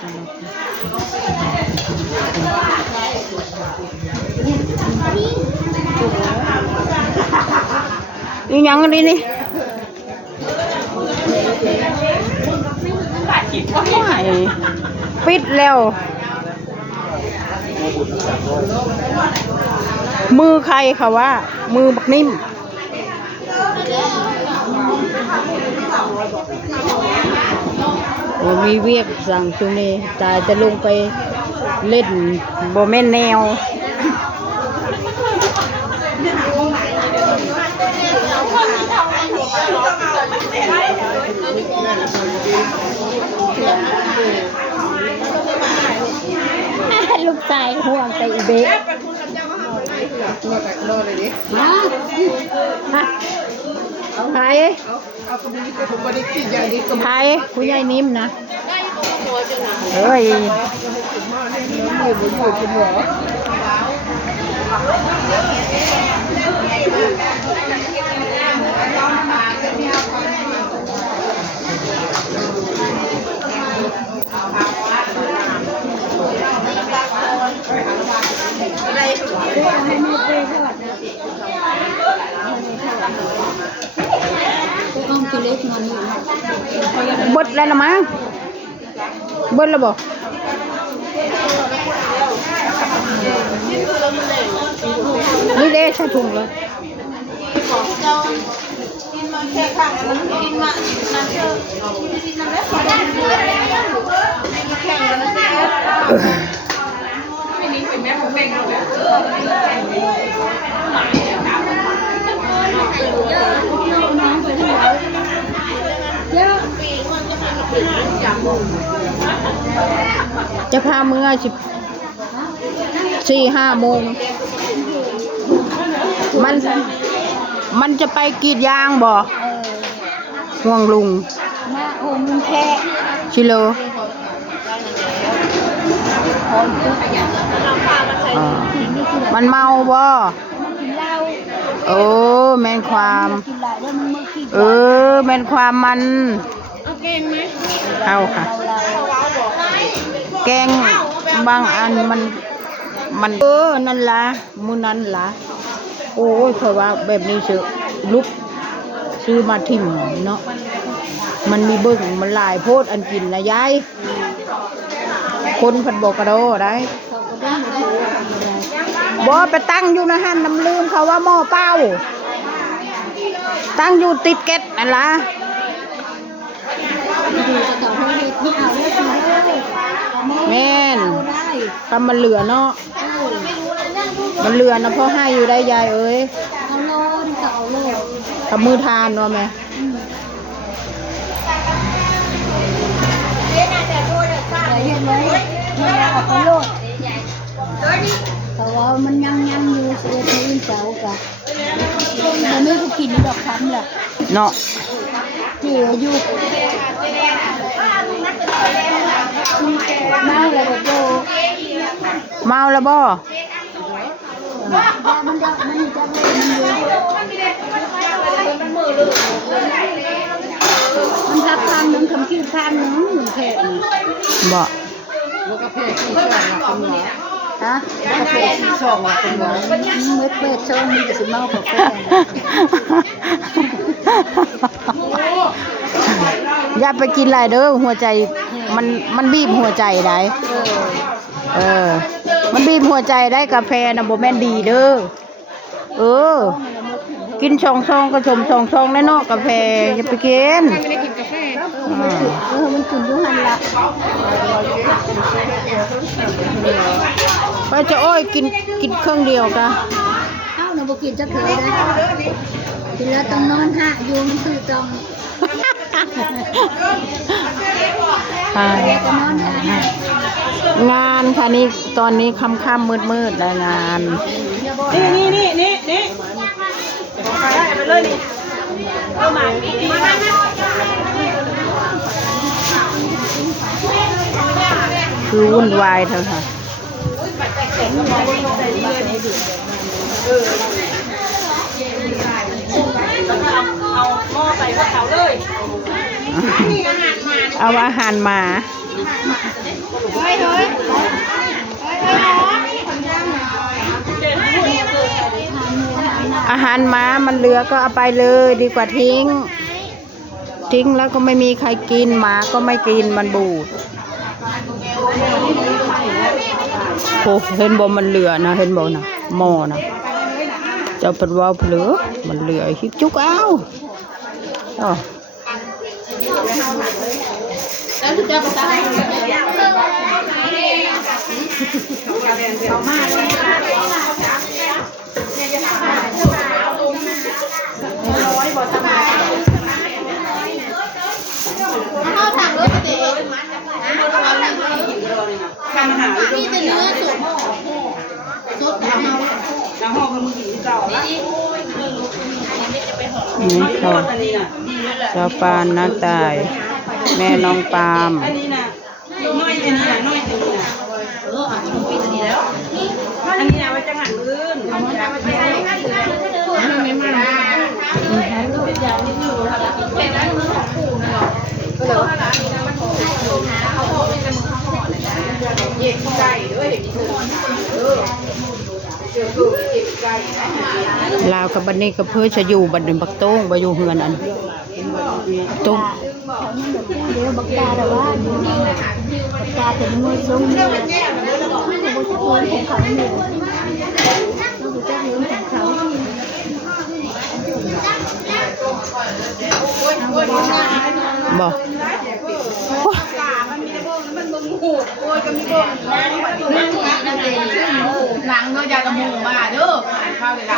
อีหยังอันนี้นี่ปิดแล้วมือใครค่ะว่ามือบักนิ่มโอ้มีเวียกสั่งตรงนี้ตายจะลงไปเล่นโบแม่นแนวลูกชายห่วงใจอีเบ๊ไผ่ไผ่ผู้ใหญ่นิ่มนะเฮ้ยบดแล้วนะมั้งบดแล้วบอกนี่เด้ใส่ถุงเลยจะพาเมื่อ4-5 โมงมันจะไปกรีดยางบ่ห่วงลุงมาโอมุงแค่ชิโลมันเมาบ่โอ้แม่นความแม่นความมันเอาแกงไหมเอาค่ะแกงบางอันมันนั่นล่ะมื้อนั้นล่ะโอ้ยเพราะว่าแบบนี้เชอะลุกซื้อมาทิ่มเนาะมันมีเบิ่งมันหลายโพดอันกินนะยายคนผัดบอกกระโดดได้บ่ไปตั้งอยู่นะฮะน้ำลืมเขาว่าหม้อเป้าตั้งอยู่ติดเก็ตนั่นล่ะแม่นทำมันเหลือเนาะมันเหลือนะพ่อให้อยู่ได้ยายเอ้ยทำมือทานเนาะแม่แต่ว่ามันยังอยู่เสียทีนเสากับมันไม่ก็กินดอกคำแหละเนาะเจี๋ยอยู่เมาแล้วโตเมาแล้วบ่มันทับทางนึงคำคิดทางนึงแค่บ่กาแฟที่ช่องเป็นหรอฮะกาแฟที่ช่องเป็นหรอเมื่อเปิดช่องมีแต่สิเมากาแฟอย่าไปกินอะไรเด้อหัวใจมันบีบหัวใจได้มันบีบหัวใจได้กาแฟนะบ่แม่นดีเด้อกินช่องก็ชมช่องแน่เนาะกาแฟอย่าไปกินไม่ได้กินกาแฟมันกินอยู่หันละไปจะอ้อยกินเครื่องเดียวกะเอ้าหนูบ่กินจะเคยได้กินแล้วต้องนอนหะอยู่มันคือต้องงานค่ะนี่ตอนนี้ค่ำมืดแล้วงานนี่ได้ไปเลยนี่เอามาคือวุ่นวายเถอะค่ะเอาหม้อใส่กระเป๋าเลยนี่อาหารมา เอาอาหารหมา อาหารหมามันเหลือก็เอาไปเลยดีกว่าทิ้ง ทิ้งแล้วก็ไม่มีใครกินหมาก็ไม่กินมันบูดโอ้เห็นบ่มันเหลือนะเห็นบ่นะหม้อนะเจ้าเป็นว่าเหลือมันเหลือคิดจุกเอาอ๋อแล้วจะภาษาอะไรเอามาเข้าทางรถติดทำอาหารมีแต่เนื้อสุดสุดแล้วห่อกับมือหินเก่าละนี่ค่ะชาวปานน้าตายแม่น้องปาล์มอันนี้นะน้อยอันนี้นะน้อยอันนี้นะอันนี้แล้วอันนี้นะว่าจะหันพื้นไม่มาเย็ดไก่ด้วยลาวกับบันนี้ก็เพื่อจะอยู่บันนึงบักโต้งไปอยู่เฮือนอันโต้งเดี๋ยวบักตาแต่ว่าบักตาเป็นมือซุ้มเนี่ยเขาจะโอนของเขาเนี่ยเราจะเลี้ยงของเขาบอกหนังก็จะกระมูมาเด้อข้าวเลยล่ะ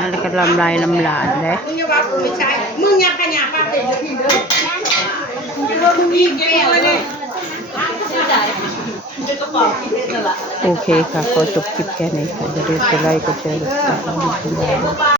นั่นก็ลำลายลำหลานเลยมึงอย่าว่ากูไม่ใช่มึงอย่าขยันข้าวเด็กเลยพี่เด้อมึงอีกแก้วเลย โอเคค่ะขอจบคลิปแค่นี้ค่ะอย่าลืมกดไลค์กดแชร์กดติดตาม